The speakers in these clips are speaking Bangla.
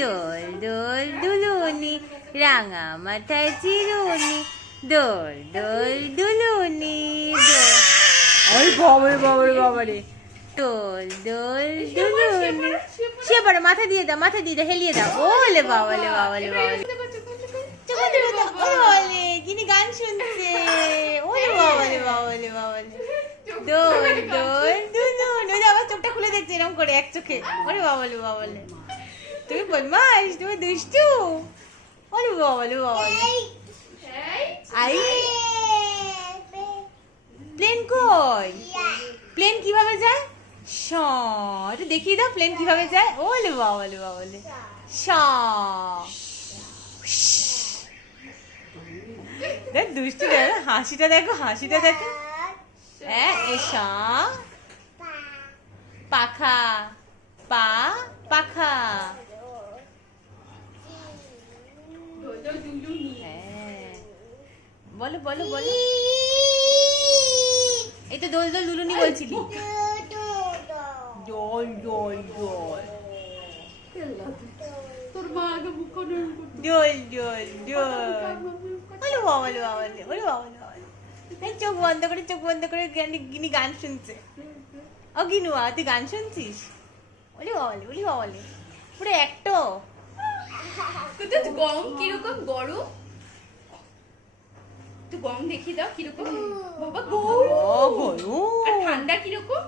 দোল দোল দুলুনি রাঙা মাথায় চিরুনি দোল দোল দুলুনি দোল। ওই বাবারে বাবারে বাবারে। দোল দোল দুলুনি। সে পড়ে মাথা দিয়ে দাও মাথা দিয়ে দাও হেলিয়ে দাও। ওলে বাবালে বাবালে বাবালে। বাবালে যিনি গান শুনছে। ওরে বাবালে বাবালে বাবালে। দোল দোল দুলুন। ওই আবার চোখটা খুলে দেখছে এরকম করে এক চোখে। ওরে বাবালে বাবালে। তুমি বদমাস তুমি দুষ্টু ওরে বাবালে বাবালে আই প্লেন কই প্লেন কীভাবে যায়? শ একটু দেখিয়ে দাও প্লেন কীভাবে যায়? ওলে বাবালে বাবালে শ দেখ, দুষ্টু দেখো, হাসিটা দেখো হাসিটা দেখো। হ্যাঁ এসা পাখা। পা, পাখা। হ্যাঁ। বলো বলো বলো। এই তো দোল দোল লুলুনি বলছিলি। দোল দোল দোল তোর মা আগে মুখ দোল দোল দোল। বলো চোখ বন্ধ করে চোখ বন্ধ করে গিনি গান শুনছে। ও গিনুয়া তুই গান শুনছিস? ওলি বাবালে ওলি বাবালে পুরো একটো। কিন্তু গরম কীরকম গরম? তুই গরম দেখিয়ে দাও কীরকম? বাবা গরম! আর ঠান্ডা কীরকম?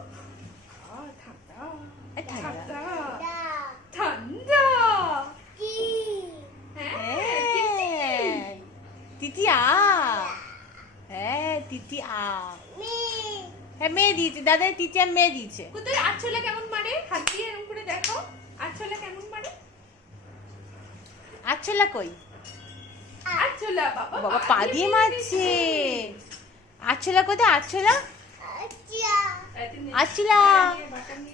ঠান্ডা। হ্যাঁ তিতি। আ। হ্যাঁ তিতি আ। হ্যাঁ মেয়ে দিয়েছে। দাদা তিতি আর মেয়ে দিয়েছে। কোথায়? আরছোলা কেমন মারে? হাত দিয়ে এরকম করে দেখো আরছোলা কেমন মারে? আচ্ছলা কই? আরছোলা বাবা বাবা পা দিয়ে মারছে। আচ্ছলা কোথায়? আচ্ছলা আচ্ছলা আচ্ছা